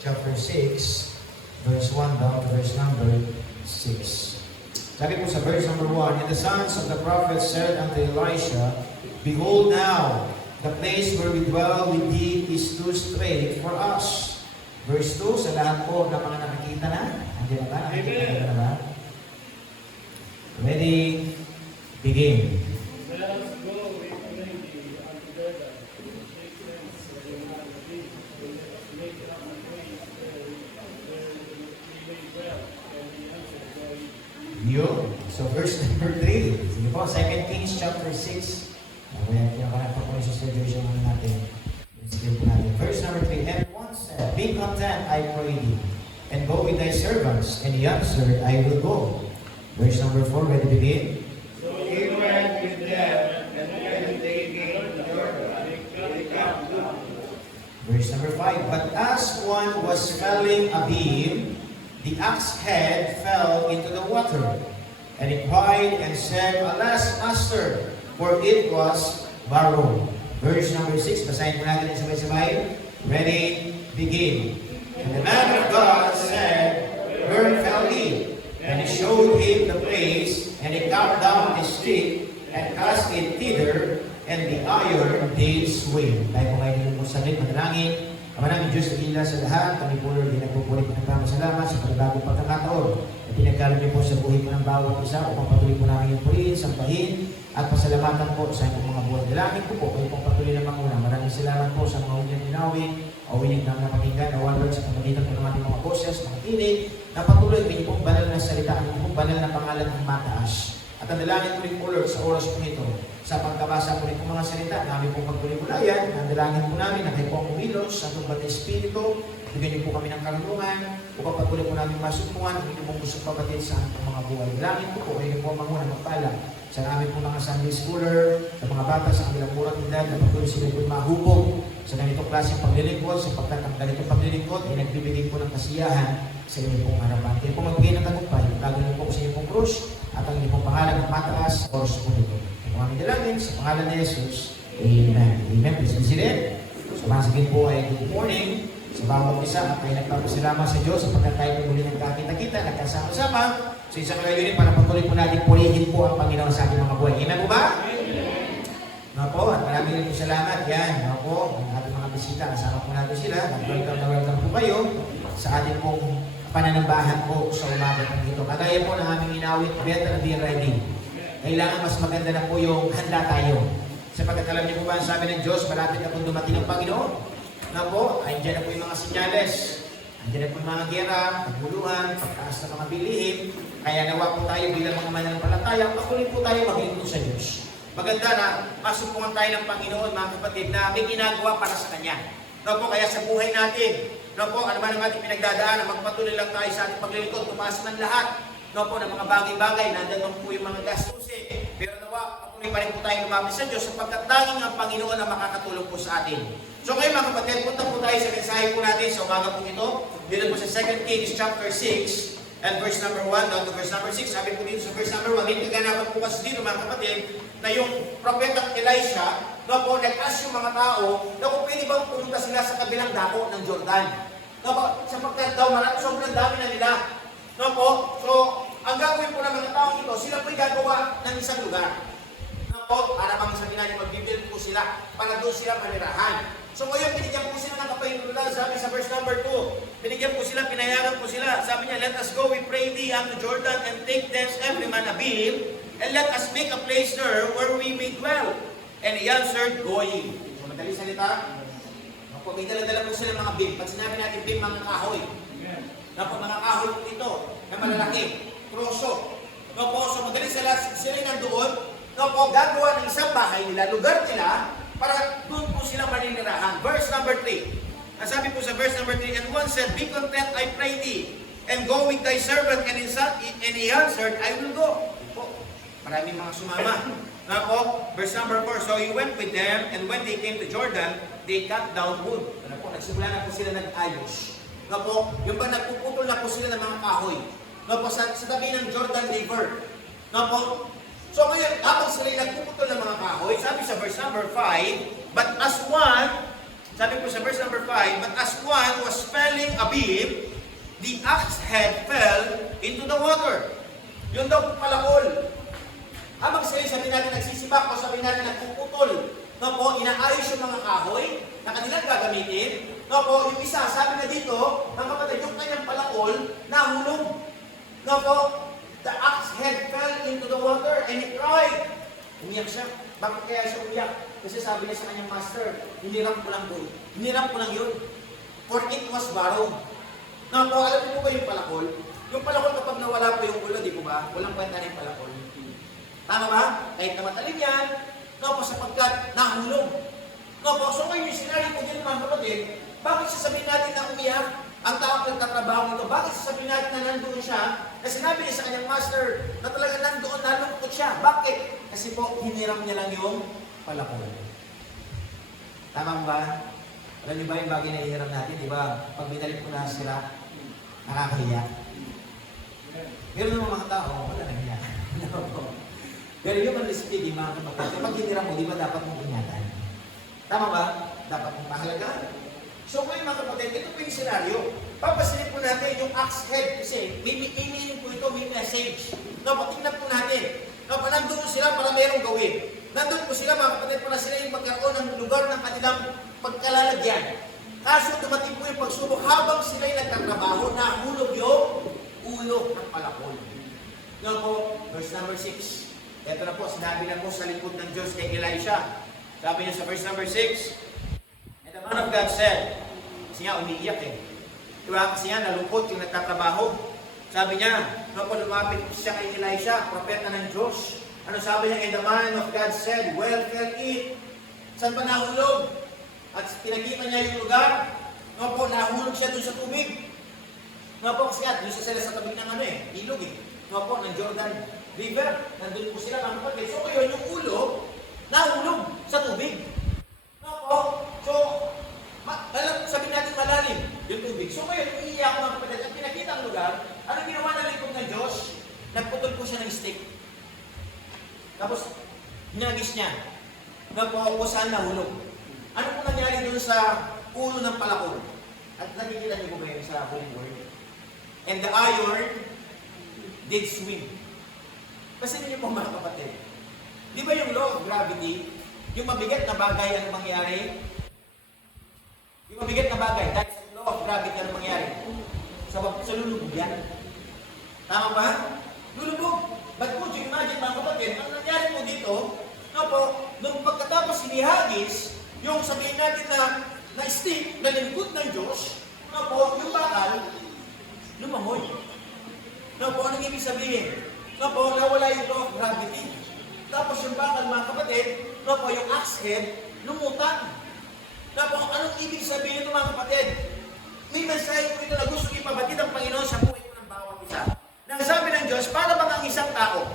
chapter 6, verse 1 down to verse number 6. Sabi po sa verse number 1, And the sons of the prophets said unto Elisha, Behold now, the place where we dwell with thee is too strait for us. Verse 2, sa lahat po ng mga nakikita na, andiyan na ba? Nakikita na ba? Ready, begin. Let us go with plenty unto Jordan, take thence the land of Egypt, make up a place where we may dwell, and he answered, Go ye. Yun. So verse number 3. Sige po, 2 Kings chapter 6. Kaya kinakanap po yung situation natin. Sige po natin. Verse number 3. And one said, Be content, I pray thee, and go with thy servants. And he answered, I will go. Verse number 4, ready to begin? So he went with them, and when they came to Jordan, they cut down. Verse number 5. But as one was felling a beam, the axe head fell into the water. And he cried and said, Alas, master, for it was borrowed. Verse number 6. Basahin po natin sabay-sabay. Ready, begin. And the man of God said, Where fell he? And he showed him the place, and he cut down his stick, and cast it thither, and the iron did swing. Tayo po ngayon po sa lit, manalangin. Ama namin Diyos, ila sa lahat, kami po rin nagpupulit ng salamat sa panibagong pagkakataon. At pinagkaroon niyo po sa buhay po ng bawat isa, upang patuloy po namin yung purihin, sampahin, at pasalamatan po sa inyong mga buhay. Dalangin ko po, kayo pong patuloy na manguna. Maraming salamat po sa mga unyang tinawin, o winig na napakinggan, o Lord, sa pamagitan po ng ating mga boses, mga tinig, na patuloy kayo pong banal na salita, kayo pong banal na pangalan ng mataas. At ang dalangin ko rin po, Lord, sa oras po ito, sa pagkabasa po rin mga salita, namin pong pagpuli-mulayan, ang dalangin po namin na kayo po ang umilos sa itong batang Espiritu, bigyan niyo po kami ng karunungan, upang patuloy po namin masukuhan, ang inyong pong gusto pabatid sa ating mga buhay. Dalangin po po, kayo po ang manguna magpala sa namin po mga Sunday schooler, sa mga bata sa kanilang murang edad, na patuloy sila po mahubog sa ganitong klaseng paglilingkod, sapagkat ang ganitong paglilingkod ay nagbibigay po ng kasiyahan sa inyong pong harapan. Kayo po magbigay ng tagumpay, lalo niyo po sa inyong pong krus, at ang inyong pong pangalan ng mataas, oras po nito. Ang aming dalangin sa pangalan ni Jesus. Amen. Amen. Please be seated. Sumasagin po ay good morning sa bawat isa at ay nagpapasalamat sa Diyos sapagkat tayo po muli nagkakita-kita, nagkasama-sama sa isang layunin para patuloy po natin purihin po ang Panginoon sa ating mga buhay. Amen po ba? No po, at maraming rin po salamat. Yan, no po, ang ating mga bisita, kasama po natin sila. Welcome po kayo sa ating pong pananambahan po sa umaga po ito. Kagaya po ng aming inawit, better be ready. Kailangan mas maganda na po yung handa tayo. Sapagkat alam niyo po ba ang sabi ng Diyos, malapit na po dumating ang Panginoon. Na po, andyan na po yung mga senyales. Andyan na po yung mga gera, pagmuluhan, pagtaas ng mga bilihim. Kaya nawa po tayo bilang mga mananampalataya, patuloy po tayo maglingkod sa Diyos. Maganda na masupungan tayo ng Panginoon, mga kapatid, na may ginagawa para sa Kanya. No po, kaya sa buhay natin, no po, ano man ang ating pinagdadaanan, magpatuloy lang tayo sa ating paglilingkod, tumaas ng lahat. No po, ng mga bagay-bagay, nandan po yung mga gastusin. Pero nawa, patuloy pa rin po tayo lumapit sa Diyos sapagkat tanging ang Panginoon ang makakatulong po sa atin. So ngayon mga kapatid, punta po tayo sa mensahe po natin sa umaga po ito. Dito po sa 2 Kings chapter 6 and verse number 1 down to verse number 6. Sabi po dito sa verse number 1, hindi kaganapan po kasi dito mga kapatid na yung propeta Elisha, no po, nag-ask yung mga tao na kung pwede bang pumunta sila sa kabilang dako ng Jordan. No po, sapagkat daw sobrang dami na nila. No po, so ang gagawin po ng mga tao ito, sila po'y gagawa ng isang lugar. No po, para bang sabi natin, mag-build po sila para doon sila manirahan. So ngayon, binigyan po sila ng kapahinulan, sabi sa verse number 2. Binigyan po sila, pinayagan po sila. Sabi niya, Let us go, we pray thee, unto Jordan, and take thence every man a beam, and let us make a place there where we may dwell. And he answered, Go ye. So madali salita. Kung may dala-dala po sila mga beam, pag sinabi natin beam, mga kahoy. Mga kahoy po ito, na malalaki, troso. So madali sila nandoon, gagawa ng isang bahay nila, lugar nila, para doon po sila maninirahan. Verse number 3. Nasabi po sa verse number 3, And one said, Be content, I pray thee, and go with thy servant. And he answered, I will go. Po, maraming mga sumama. Na po, verse number 4, So he went with them, and when they came to Jordan, they cut down wood. Na po, nagsimula na po sila nag-ayos. Na po, yung ba nagpuputol na po sila ng mga kahoy. Na po, sa tabi ng Jordan River. Na po, so ngayon, habang sila nagpuputol ng mga kahoy, sabi sa verse number 5, But as one Sabi po sa verse number 5, but as one was felling a beam, the axe head fell into the water. Yun daw palakol. Habang sila sabi natin nagsisibak o sabi natin nagpuputol, no po, inaayos yung mga kahoy na kanilang gagamitin. No po, yung isa, sabi na dito, ng kapatid, yung kanyang palakol, nahulog. No po, the axe head fell into the water and he cried. Umiyak siya. Bakit kaya siya umiyak? Kasi sabi niya sa kanyang master, hiniram ko lang doon. Hiniram ko lang yun. For it was borrowed. No po, alam niyo po ba yung palakol? Yung palakol kapag nawala po yung ulo, di po ba? Walang kwenta na yung palakol. Tama ba? Kahit na matalim yan, no po, sapagkat nahulog. No po, so ngayon yung scenario po din mga kapatid, bakit sasabihin natin na umiyak ang taong nagtatrabaho nito? Bakit sasabihin natin na nandoon siya? Na sinabi niya sa kanyang master na talaga nandoon, nalungkot siya. Bakit? Kasi po, hiniram niya lang yung palakol. Tama ba? Alam niyo ba yung bagay na hiniram natin, di ba? Pag binalik mo na sila, nakakahiya. Pero naman mga tao, wala na hiya. Pero yung man-risky, di mga kapatid, kapag hiniram mo, di ba dapat mong ingatan? Tama ba? Dapat mong mahalagaan. So kung mga kapatid, ito po yung senaryo. Papasilip po natin yung axe head kasi may meaning po ito, may message. No, patingnan po natin. No, nandun sila para mayroong gawin. Nandun po sila mga kapatid para sila yung magkaroon ng lugar ng kanilang pagkalalagyan. Kaso dumating po yung pagsubok habang sila yung nagtatrabaho, nahulog yung ulo ng palakol. No po, verse number 6. Ito na po, sinabi na po sa likod ng Diyos kay Elisha. Sabi niya sa verse number 6, and the man of God said, kasi nga umiiyak eh. Diba? Kasi nga nalungkot yung nagtatrabaho. Sabi niya, no po, lumapit siya kay Elisha, propeta ng Diyos. Ano sabi niya? And the man of God said, well, fell it. Saan pa nahulog? At pinakita niya yung lugar. No po, nahulog siya dun sa tubig. No po, kasi at doon sila sa tabing ng ilog eh. No po, ng Jordan River. Nandun po sila mga kapatid. So ngayon, yung ulo, nahulog sa tubig. No po, so, sabihin natin malalim yung tubig. So ngayon, umiiyak mga kapatid. At pinakita ang lugar, ano ginawa na lingkod ng Diyos? Nagputol po siya ng stick. Tapos, hinagis niya. No po, kung saan nahulog. Ano po nangyari doon sa ulo ng palakol? At nakikita niyo po ba yun sa Holy Word? And the iron did swim. Kasi niyo po mga kapatid. Di ba yung law of gravity, yung mabigat na bagay, ano mangyari? Yung mabigat na bagay, dahil sa law of gravity, ano mangyari? Sa lulubog yan. Tama ba? Lulubog. But could you imagine mga kapatid, ang nangyari po dito, no po, nung pagkatapos hinihagis, yung sabihin natin na stick, na lingkod ng Diyos, no po, yung bakal, lumangoy. No po, anong ibig sabihin? No po, nawala yung law of gravity. Tapos yung bakal, mga kapatid, no po, yung axe head, lumutang. No po, anong ibig sabihin ito mga kapatid? May mensahe po ito na gusto ipabatid ang Panginoon sa buhay ko ng bawat isa. Nang sabi ng Diyos, para bang ang isang tao,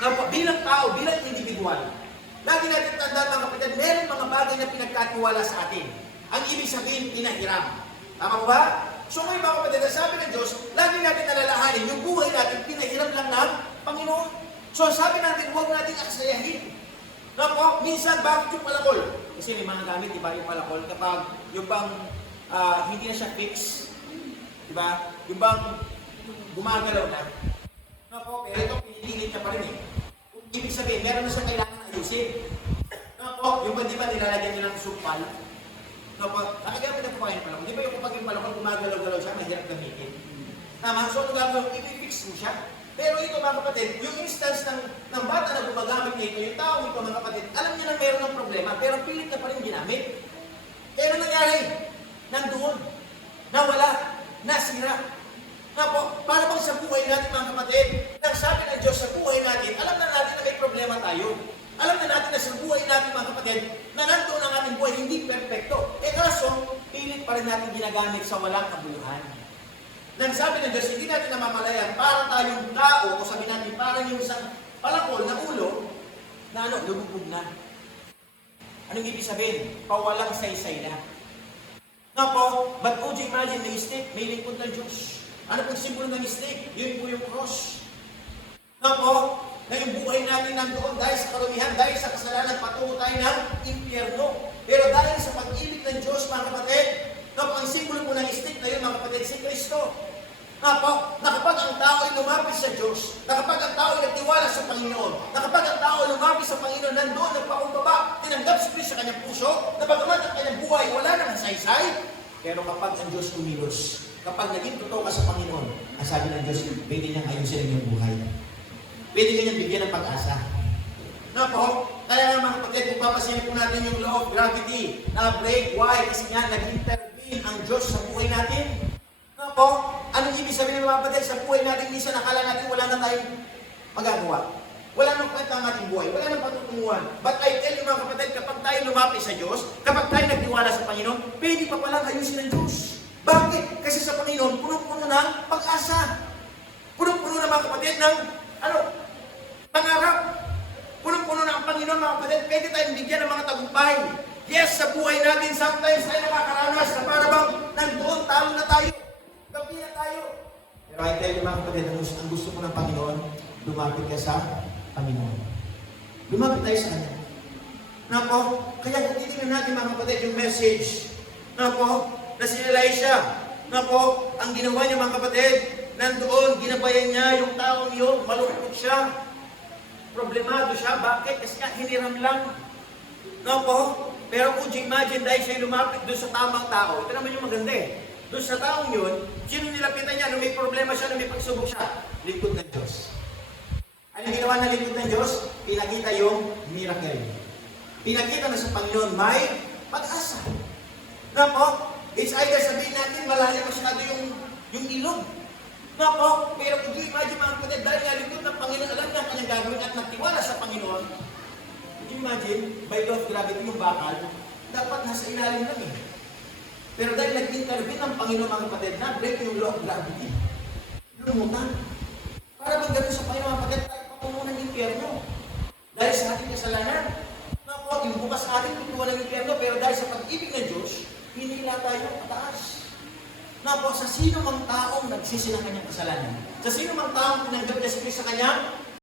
no po, bilang tao, bilang individual, lagi natin tandaan mga kapatid, meron mga bagay na pinagkatiwala sa atin. Ang ibig sabihin, pinahiram. Tama ba? So ngayon mga kapatid, sabi ng Diyos, lagi natin nalalahanin, yung buhay natin, pinahiram lang ng Panginoon. So sabi natin, huwag natin aksayahin. No po, minsan, bakit yung palakol? Kasi may mga gamit, diba, yung palakol, kapag yung bang hindi na siya fix, diba, yung bang gumagalaw na. No po, pero ito, pinitigil ka pa rin eh. Ibig sabihin, meron na siya kailangan ayusin. No po, yung ba, di ba, nilalagyan niya ng supal? No po, nakagamit na po kayo ng palakol. Di ba yung kapag yung palakol gumagalaw-galaw siya, mahirap gamitin? Tama, so ano gagawin? I-fix mo siya. Pero ito mga kapatid, yung instance ng bata na gumagamit nito, yung tao ito mga kapatid, alam niya na meron ng problema, pero pilit na pa rin ginamit. Pero nangyari, nandoon, nawala, nasira. Na po, para bang sa buhay natin mga kapatid, nang sabi ng Diyos sa buhay natin, alam na natin na may problema tayo. Alam na natin na sa buhay natin mga kapatid, na nandoon ang ating buhay, hindi perfecto. Kaso, pilit pa rin natin ginagamit sa walang kabuluhan. Nang sabi ng Diyos, hindi natin namamalayan, para tayong tao, o sabi natin, parang yung isang palakol na ulo, na lumubog na. Anong ibig sabihin? Pawalang saysay na. Na po, but would you imagine may stick, may lingkod ng Diyos. Ano pong simbolo ng stick? Yun po yung cross. Na po, na yung buhay natin nandoon dahil sa karumihan, dahil sa kasalanan, patungo tayo ng impyerno. Pero dahil sa pag-ibig ng Diyos, mga kapatid, ang simbolo po ng stick na yun, mga kapatid, si Kristo. Na kapag ang tao ay lumapit sa Diyos, na kapag ang tao ay nagtiwala sa Panginoon, na kapag ang tao ay lumapit sa Panginoon, nandoon nagpakumbaba, tinanggap si Kristo sa kanyang puso, na bagaman ang kanyang buhay, wala nang saysay. Pero kapag ang Diyos kumilos, kapag naging totoo ka sa Panginoon, ang sabi ng Diyos, pwede niyang ayusin ang iyong buhay. Pwede niyang bigyan ng pag-asa. Na po, kaya nga mga kapatid, kung papasin po natin yung law of gravity na break, why? Kasi nga nag-intervene ang Diyos sa buhay natin. Na po, anong ibig sabihin ng mga kapatid? Sa buhay natin, minsan nakala natin wala na tayong magagawa. Wala nang kwenta ang ating buhay. Wala nang patutunguhan. But I tell you mga kapatid, kapag tayo lumapit sa Diyos, kapag tayo nagtiwala sa Panginoon, pwede pa palang ayusin ng Diyos. Bakit? Kasi sa Panginoon, puno-puno ng pag-asa. Puno-puno na mga kapatid ng, pangarap. Puno-puno na ang Panginoon mga kapatid, pwede tayong bigyan ng mga tagumpay. Yes, sa buhay natin, sometimes tayo nakakaranas na para bang nandoon, talo na tayo. Gabi na tayo. Pero I tell you mga kapatid, ang gusto mo ng Panginoon, lumapit ka sa Panginoon. Lumapit tayo sa Kanya. Na po, kaya kung titignan natin mga kapatid yung message, na po, na si Elisha, na po, ang ginawa niya mga kapatid, nandoon, ginabayan niya yung taong yun, malungkot siya, problemado siya, bakit? Kasi nga, hiniram lang. No po? Pero kung imagine dahil siya lumapit doon sa tamang tao, ito naman yung maganda eh. Doon sa taong yun, sino nilapitan niya, nung may problema siya, nung may pagsubok siya? Lingkod ng Diyos. Ano yung ginawa ng lingkod ng Diyos? Pinakita yung miracle. Pinakita na sa Panginoon, may pag-asa. No po? It's either sabihin natin, malalim masyado yung ilog. No po? Pero kung imagine mga kapatid, dahil nga lingkod ng Panginoon, alam niya ang kanyang gagawin at nagtiwala sa Panginoon, imagine, by law of gravity yung bakal, dapat nasa ilalim lang eh. Pero dahil nag-intervene ng Panginoon mga kapatid, na-break yung law of gravity. Lumutan. Para bang ganun sa Panginoon mga kapatid, tayo patungo ng impyerno. Dahil sa ating kasalanan. Yung bukas ating tutuwa ng impyerno, pero dahil sa pag-ibig ng Diyos, hinila tayo pataas. Sa sino mang taong nagsisi ng kanyang kasalanan, sa sino mang taong tinanggap niya si Kristo sa kanyang